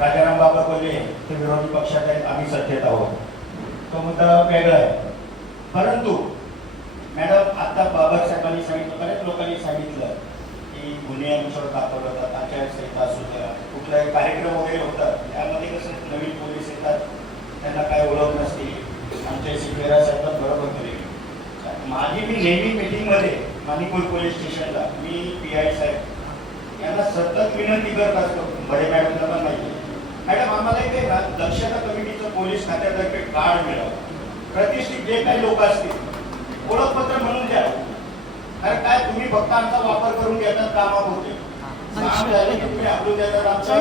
राजाराम बाबा बोलले ते विरोधी पक्षात आहेत, आम्ही सत्तेत आहोत, तो मुद्दा वेगळा आहे. परंतु मॅडम आता बाबासाहेबांनी सांगितलं, बऱ्याच लोकांनी सांगितलं की गुन्हे आमच्यावर दाखवले जातात, आचारसंहिता असू द्या, कुठलाही कार्यक्रम वगैरे होतात, त्यामध्ये कसं नवीन पोलीस येतात, त्यांना काय ओळख नसते. आमच्या सिपेरा साहेबांना बरोबर केले. माझी मी नेहमी मीटिंगमध्ये माणिकपूर पोलीस स्टेशनला मी PI साहेब यांना सतत विनंती करत असतो, बडे मॅडमला पण माहिती, मॅडम आम्हाला इथे ना दक्षता कमिटीचं पोलीस खात्यातर्फे कार्ड मिळावं, प्रतिष्ठित जे काही लोक असतील ओळखपत्र म्हणून द्या. कारण काय तुम्ही फक्त आमचा वापर करून घेतात कामापुरते, काम झाले की तुम्ही आपलं देतात, आमचा